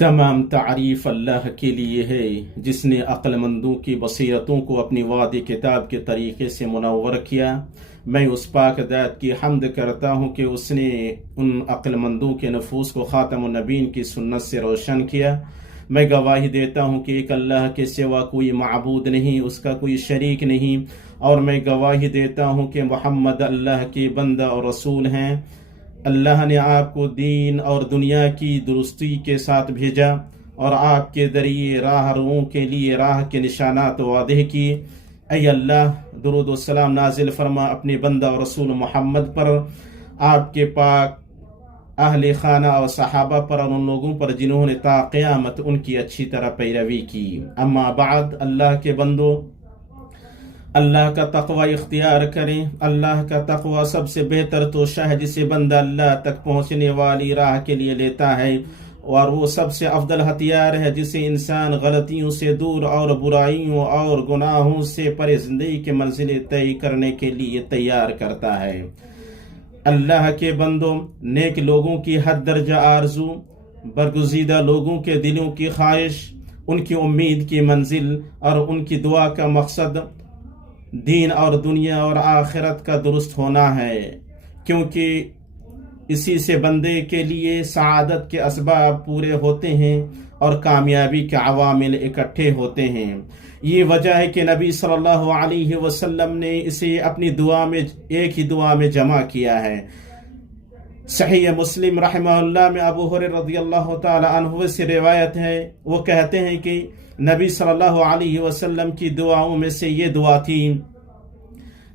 تمام تعریف اللہ کے لیے ہے جس نے عقل مندوں کی بصیرتوں کو اپنی وعدِ کتاب کے طریقے سے منور کیا۔ میں اس پاک ذات کی حمد کرتا ہوں کہ اس نے ان عقل مندوں کے نفوس کو خاتم النبیین کی سنت سے روشن کیا۔ میں گواہی دیتا ہوں کہ ایک اللہ کے سوا کوئی معبود نہیں، اس کا کوئی شریک نہیں، اور میں گواہی دیتا ہوں کہ محمد اللہ کے بندہ اور رسول ہیں۔ اللہ نے آپ کو دین اور دنیا کی درستی کے ساتھ بھیجا اور آپ کے ذریعے راہ روؤں کے لیے راہ کے نشانات واضح کیے۔ اے اللہ، درود و سلام نازل فرما اپنے بندہ اور رسول محمد پر، آپ کے پاک اہل خانہ اور صحابہ پر اور ان لوگوں پر جنہوں نے تا قیامت ان کی اچھی طرح پیروی کی۔ اما بعد، اللہ کے بندو، اللہ کا تقوی اختیار کریں۔ اللہ کا تقوی سب سے بہتر توشہ ہے جسے بندہ اللہ تک پہنچنے والی راہ کے لیے لیتا ہے، اور وہ سب سے افضل ہتھیار ہے جسے انسان غلطیوں سے دور اور برائیوں اور گناہوں سے پرے زندگی کے منزلیں طے کرنے کے لیے تیار کرتا ہے۔ اللہ کے بندوں، نیک لوگوں کی حد درجہ آرزو، برگزیدہ لوگوں کے دلوں کی خواہش، ان کی امید کی منزل اور ان کی دعا کا مقصد دین اور دنیا اور آخرت کا درست ہونا ہے، کیونکہ اسی سے بندے کے لیے سعادت کے اسباب پورے ہوتے ہیں اور کامیابی کے عوامل اکٹھے ہوتے ہیں۔ یہ وجہ ہے کہ نبی صلی اللہ علیہ وسلم نے اسے اپنی دعا میں ایک ہی دعا میں جمع کیا ہے۔ صحیح مسلم رحمہ اللہ میں ابو ہریرہ رضی اللہ تعالی عنہ سے روایت ہے، وہ کہتے ہیں کہ نبی صلی اللہ علیہ وسلم کی دعاؤں میں سے یہ دعا تھی: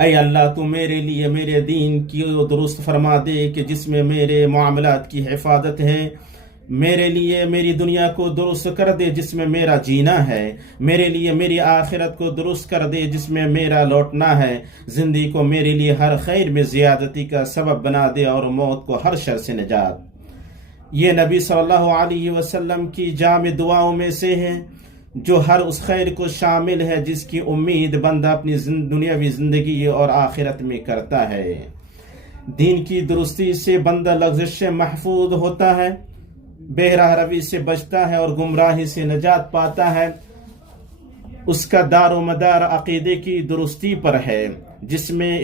اے اللہ، تو میرے لیے میرے دین کی درست فرما دے کہ جس میں میرے معاملات کی حفاظت ہے، میرے لیے میری دنیا کو درست کر دے جس میں میرا جینا ہے، میرے لیے میری آخرت کو درست کر دے جس میں میرا لوٹنا ہے، زندگی کو میرے لیے ہر خیر میں زیادتی کا سبب بنا دے اور موت کو ہر شر سے نجات۔ یہ نبی صلی اللہ علیہ وسلم کی جامع دعاؤں میں سے ہے جو ہر اس خیر کو شامل ہے جس کی امید بندہ اپنی دنیاوی زندگی اور آخرت میں کرتا ہے۔ دین کی درستی سے بندہ لغزش سے محفوظ ہوتا ہے، بے راہ روی سے بچتا ہے اور گمراہی سے نجات پاتا ہے۔ اس کا دار و مدار عقیدے کی درستی پر ہے، جس میں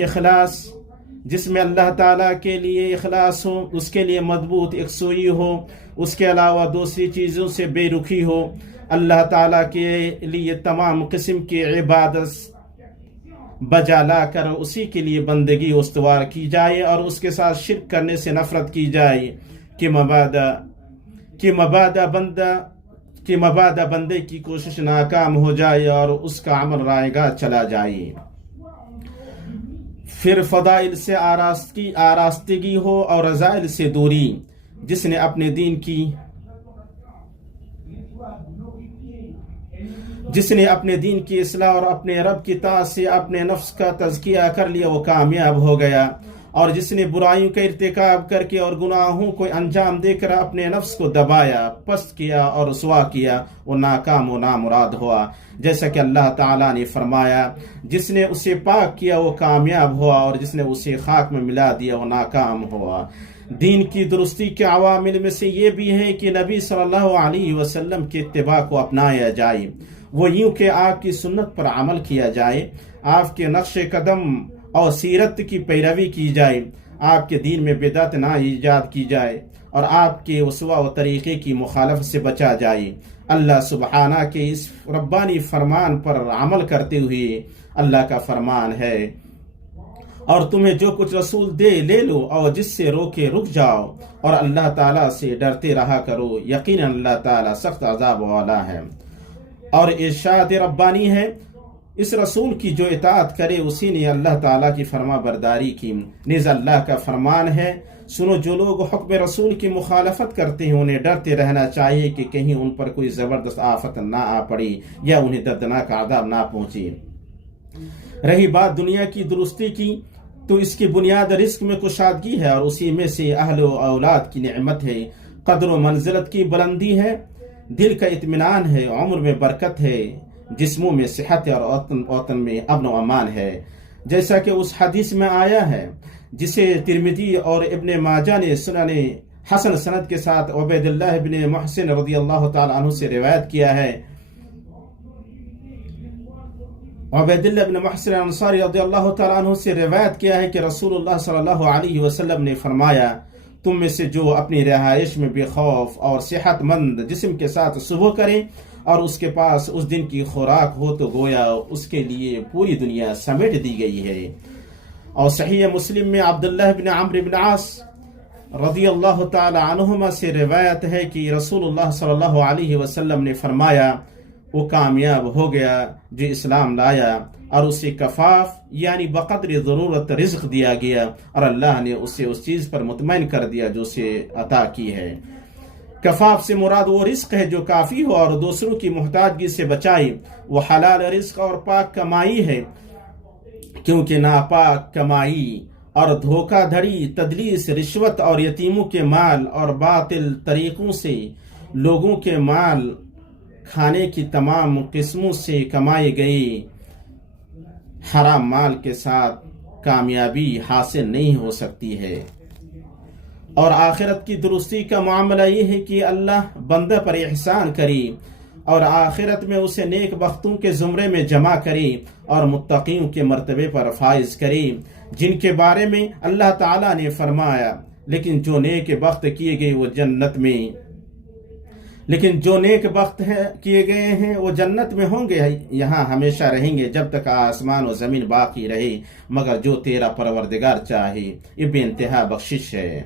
اللہ تعالیٰ کے لیے اخلاص ہو، اس کے لیے مضبوط یکسوئی ہو، اس کے علاوہ دوسری چیزوں سے بے رخی ہو، اللہ تعالیٰ کے لیے تمام قسم کی عبادت بجا لا کر اسی کے لیے بندگی استوار کی جائے اور اس کے ساتھ شرک کرنے سے نفرت کی جائے کہ مبادہ بندے کی کوشش ناکام ہو جائے اور اس کا عمل رائے گاہ چلا جائے۔ پھر فضائل سے آراستگی ہو اور رذائل سے دوری۔ جس نے اپنے دین کی اصلاح اور اپنے رب کی طاعت سے اپنے نفس کا تزکیہ کر لیا وہ کامیاب ہو گیا، اور جس نے برائیوں کا ارتکاب کر کے اور گناہوں کو انجام دے کر اپنے نفس کو دبایا، پست کیا اور رسوا کیا، وہ ناکام و نامراد ہوا۔ جیسا کہ اللہ تعالیٰ نے فرمایا، جس نے اسے پاک کیا وہ کامیاب ہوا، اور جس نے اسے خاک میں ملا دیا وہ ناکام ہوا۔ دین کی درستی کے عوامل میں سے یہ بھی ہے کہ نبی صلی اللہ علیہ وسلم کے اتباع کو اپنایا جائے، وہ یوں کہ آپ کی سنت پر عمل کیا جائے، آپ کے نقش قدم اور سیرت کی پیروی کی جائے، آپ کے دین میں بدعت نہ ایجاد کی جائے، اور آپ کے اسوہ و طریقے کی مخالفت سے بچا جائے۔ اللہ سبحانہ کے اس ربانی فرمان پر عمل کرتے ہوئے اللہ کا فرمان ہے: اور تمہیں جو کچھ رسول دے لے لو، اور جس سے روکے رک جاؤ، اور اللہ تعالیٰ سے ڈرتے رہا کرو، یقیناً اللہ تعالیٰ سخت عذاب والا ہے۔ اور ارشاد ربانی ہے: اس رسول کی جو اطاعت کرے اسی نے اللہ تعالیٰ کی فرما برداری کی۔ نیز اللہ کا فرمان ہے: سنو، جو لوگ حکم رسول کی مخالفت کرتے ہیں انہیں ڈرتے رہنا چاہیے کہ کہیں ان پر کوئی زبردست آفت نہ آ پڑی یا انہیں دردناک عذاب نہ پہنچے۔ رہی بات دنیا کی درستی کی، تو اس کی بنیاد رزق میں کشادگی ہے، اور اسی میں سے اہل و اولاد کی نعمت ہے، قدر و منزلت کی بلندی ہے، دل کا اطمینان ہے، عمر میں برکت ہے، جسموں میں صحت ہے، اور وطن میں امن و امان ہے، جیسا کہ اس حدیث میں آیا ہے جسے ترمذی اور ابن ماجہ نے سنن حسن سند کے ساتھ عبیداللہ ابن محسن رضی اللہ تعالیٰ عنہ سے روایت کیا ہے، عبیداللہ ابن محسن انصاری رضی اللہ تعالیٰ عنہ سے روایت کیا ہے کہ رسول اللہ صلی اللہ علیہ وسلم نے فرمایا، تم میں سے جو اپنی رہائش میں بے خوف اور صحت مند جسم کے ساتھ صبح کرے اور اس کے پاس اس دن کی خوراک ہو تو گویا اس کے لیے پوری دنیا سمیٹ دی گئی ہے۔ اور صحیح مسلم میں عبداللہ بن عمرو بن عاص رضی اللہ تعالی عنہما سے روایت ہے کہ رسول اللہ صلی اللہ علیہ وسلم نے فرمایا، وہ کامیاب ہو گیا جو اسلام لایا اور اسے کفاف یعنی بقدر ضرورت رزق دیا گیا اور اللہ نے اسے اس چیز پر مطمئن کر دیا جو اسے عطا کی ہے۔ کفاف سے مراد وہ رزق ہے جو کافی ہو اور دوسروں کی محتاجگی سے بچائے، وہ حلال رزق اور پاک کمائی ہے، کیونکہ ناپاک کمائی اور دھوکہ دھڑی، تدلیس، رشوت اور یتیموں کے مال اور باطل طریقوں سے لوگوں کے مال کھانے کی تمام قسموں سے کمائی گئی حرام مال کے ساتھ کامیابی حاصل نہیں ہو سکتی ہے۔ اور آخرت کی درستی کا معاملہ یہ ہے کہ اللہ بندہ پر احسان کرے اور آخرت میں اسے نیک بختوں کے زمرے میں جمع کرے اور متقیوں کے مرتبے پر فائز کرے، جن کے بارے میں اللہ تعالیٰ نے فرمایا، لیکن جو نیک بخت کیے گئے وہ جنت میں کیے گئے ہیں وہ جنت میں ہوں گے، یہاں ہمیشہ رہیں گے جب تک آسمان و زمین باقی رہے، مگر جو تیرا پروردگار چاہے۔ یہ بے انتہا بخشش ہے۔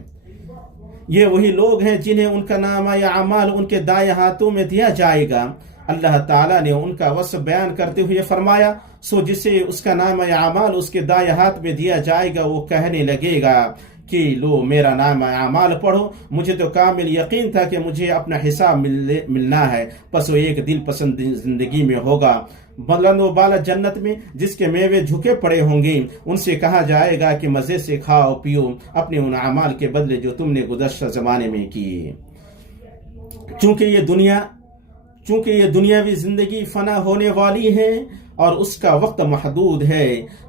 یہ وہی لوگ ہیں جنہیں ان کا نامہ یا اعمال ان کے دائیں ہاتھوں میں دیا جائے گا۔ اللہ تعالیٰ نے ان کا وصف بیان کرتے ہوئے فرمایا، سو جسے اس کا نامہ یا اعمال اس کے دائیں ہاتھ میں دیا جائے گا وہ کہنے لگے گا کہ لو میرا نام اعمال پڑھو، مجھے تو کامل یقین تھا کہ مجھے اپنا حساب ملنا ہے، پس وہ ایک دل پسند زندگی میں ہوگا، بلند و بالا جنت میں جس کے میوے جھکے پڑے ہوں گے۔ ان سے کہا جائے گا کہ مزے سے کھاؤ پیو اپنے ان اعمال کے بدلے جو تم نے گزشتہ زمانے میں کیے۔ چونکہ یہ دنیاوی زندگی فنا ہونے والی ہے اور اس کا وقت محدود ہے،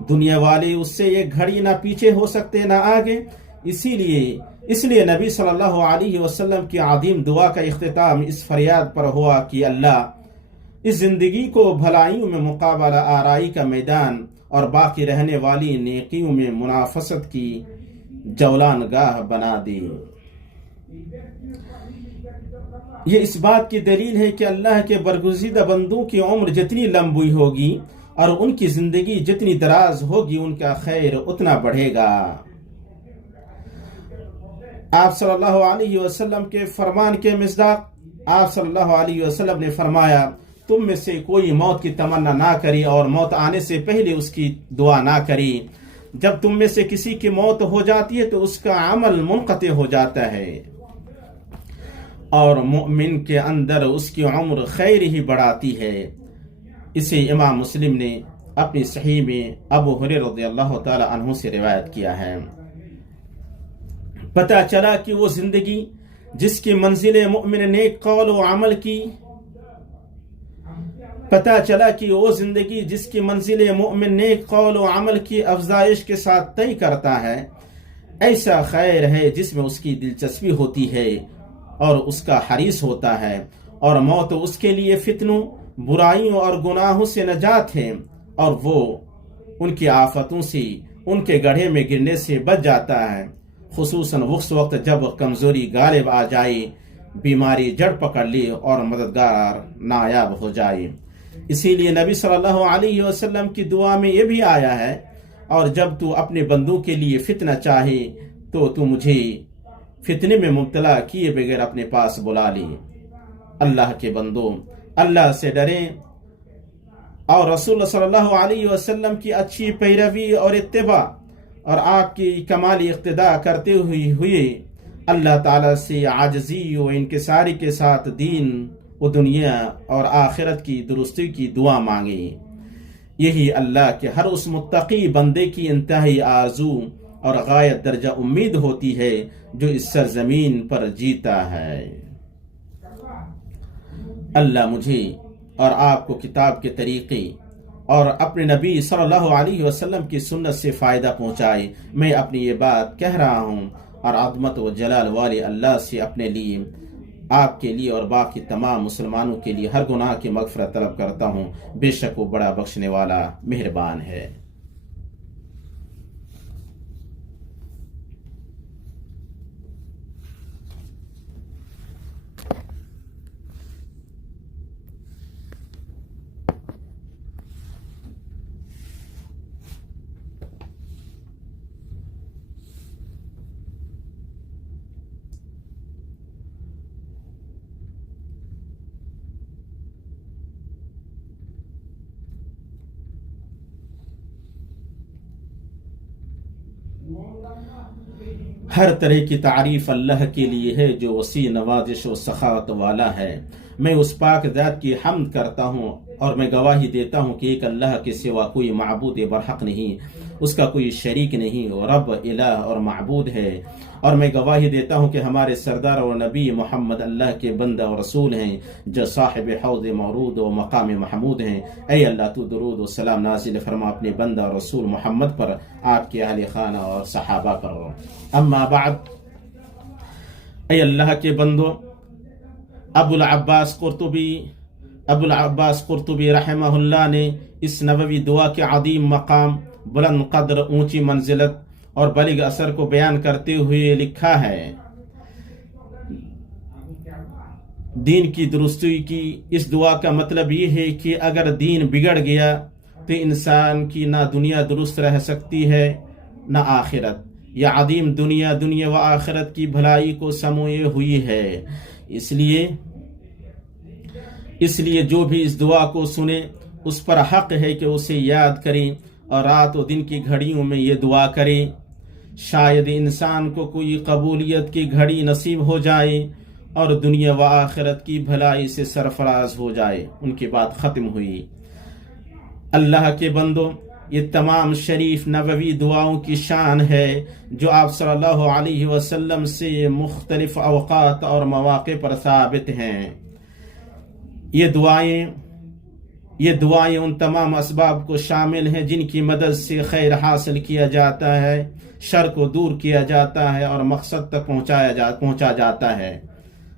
دنیا والے اس سے ایک گھڑی نہ پیچھے ہو سکتے نہ آگے۔ اس لیے نبی صلی اللہ علیہ وسلم کی عظیم دعا کا اختتام اس فریاد پر ہوا کہ اللہ اس زندگی کو بھلائیوں میں مقابلہ آرائی کا میدان اور باقی رہنے والی نیکیوں میں منافست کی جولان گاہ بنا دے۔ یہ اس بات کی دلیل ہے کہ اللہ کے برگزیدہ بندوں کی عمر جتنی لمبی ہوگی اور ان کی زندگی جتنی دراز ہوگی ان کا خیر اتنا بڑھے گا۔ آپ صلی اللہ علیہ وسلم کے فرمان کے مصداق آپ صلی اللہ علیہ وسلم نے فرمایا، تم میں سے کوئی موت کی تمنا نہ کرے اور موت آنے سے پہلے اس کی دعا نہ کرے۔ جب تم میں سے کسی کی موت ہو جاتی ہے تو اس کا عمل منقطع ہو جاتا ہے اور مومن کے اندر اس کی عمر خیر ہی بڑھاتی ہے۔ اسے امام مسلم نے اپنی صحیح میں ابو ہریرہ رضی اللہ تعالی عنہ سے روایت کیا ہے۔ پتہ چلا کہ وہ زندگی جس کی منزل مومن نیک قول و عمل کی افزائش کے ساتھ طے کرتا ہے، ایسا خیر ہے جس میں اس کی دلچسپی ہوتی ہے اور اس کا حریص ہوتا ہے، اور موت اس کے لیے فتنوں، برائیوں اور گناہوں سے نجات ہے، اور وہ ان کی آفتوں سے، ان کے گڑھے میں گرنے سے بچ جاتا ہے، خصوصاً اس وقت جب کمزوری غالب آ جائے، بیماری جڑ پکڑ لے اور مددگار نایاب ہو جائے۔ اسی لیے نبی صلی اللہ علیہ وسلم کی دعا میں یہ بھی آیا ہے، اور جب تو اپنے بندوں کے لیے فتنہ چاہے تو مجھے فتنے میں مبتلا کیے بغیر اپنے پاس بلا لی۔ اللہ کے بندوں، اللہ سے ڈریں اور رسول صلی اللہ علیہ وسلم کی اچھی پیروی اور اتباع اور آپ کی کمالی اقتداء کرتے ہوئے اللہ تعالیٰ سے عاجزی و انکساری کے ساتھ دین و دنیا اور آخرت کی درستی کی دعا مانگیں۔ یہی اللہ کے ہر اس متقی بندے کی انتہائی آرزو اور غایت درجہ امید ہوتی ہے جو اس سرزمین پر جیتا ہے۔ اللہ مجھے اور آپ کو کتاب کے طریقے اور اپنے نبی صلی اللہ علیہ وسلم کی سنت سے فائدہ پہنچائے۔ میں اپنی یہ بات کہہ رہا ہوں اور عظمت و جلال والے اللہ سے اپنے لیے، آپ کے لیے اور باقی تمام مسلمانوں کے لیے ہر گناہ کی مغفرت طلب کرتا ہوں، بے شک وہ بڑا بخشنے والا مہربان ہے۔ ہر طرح کی تعریف اللہ کے لیے ہے جو وسیع نوازش و سخاوت والا ہے۔ میں اس پاک ذات کی حمد کرتا ہوں اور میں گواہی دیتا ہوں کہ ایک اللہ کے سوا کوئی معبود برحق نہیں، اس کا کوئی شریک نہیں، وہ رب، الہ اور معبود ہے۔ اور میں گواہی دیتا ہوں کہ ہمارے سردار اور نبی محمد اللہ کے بندہ اور رسول ہیں، جو صاحب حوض مورود و مقام محمود ہیں۔ اے اللہ تو درود و سلام نازل فرما اپنے بندہ اور رسول محمد پر، آپ کے اہل خانہ اور صحابہ پر۔ اما بعد، اے اللہ کے بندو، ابو العباس قرطبی رحمہ اللہ نے اس نبوی دعا کے عظیم مقام، بلند قدر، اونچی منزلت اور بلغ اثر کو بیان کرتے ہوئے لکھا ہے، دین کی درستی کی اس دعا کا مطلب یہ ہے کہ اگر دین بگڑ گیا تو انسان کی نہ دنیا درست رہ سکتی ہے نہ آخرت۔ یہ عظیم دنیا و آخرت کی بھلائی کو سموئے ہوئی ہے۔ اس لیے جو بھی اس دعا کو سنے اس پر حق ہے کہ اسے یاد کریں اور رات و دن کی گھڑیوں میں یہ دعا کریں۔ شاید انسان کو کوئی قبولیت کی گھڑی نصیب ہو جائے اور دنیا و آخرت کی بھلائی سے سرفراز ہو جائے۔ ان کی بات ختم ہوئی۔ اللہ کے بندو، یہ تمام شریف نبوی دعاؤں کی شان ہے جو آپ صلی اللہ علیہ وسلم سے مختلف اوقات اور مواقع پر ثابت ہیں۔ یہ دعائیں ان تمام اسباب کو شامل ہیں جن کی مدد سے خیر حاصل کیا جاتا ہے، شر کو دور کیا جاتا ہے اور مقصد تک پہنچا جاتا ہے۔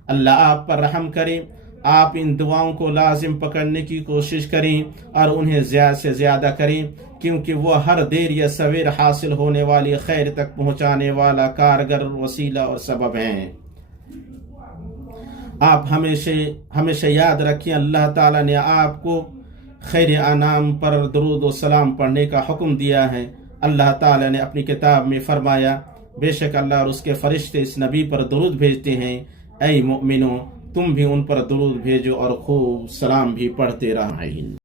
اللہ آپ پر رحم کرے۔ آپ ان دعاؤں کو لازم پکڑنے کی کوشش کریں اور انہیں زیادہ سے زیادہ کریں، کیونکہ وہ ہر دیر یا سویر حاصل ہونے والی خیر تک پہنچانے والا کارگر وسیلہ اور سبب ہیں۔ آپ ہمیشہ یاد رکھیں، اللہ تعالیٰ نے آپ کو خیر انام پر درود و سلام پڑھنے کا حکم دیا ہے۔ اللہ تعالیٰ نے اپنی کتاب میں فرمایا، بے شک اللہ اور اس کے فرشتے اس نبی پر درود بھیجتے ہیں۔ اے مومنو، تم بھی ان پر درود بھیجو اور خوب سلام بھی پڑھتے رہیں۔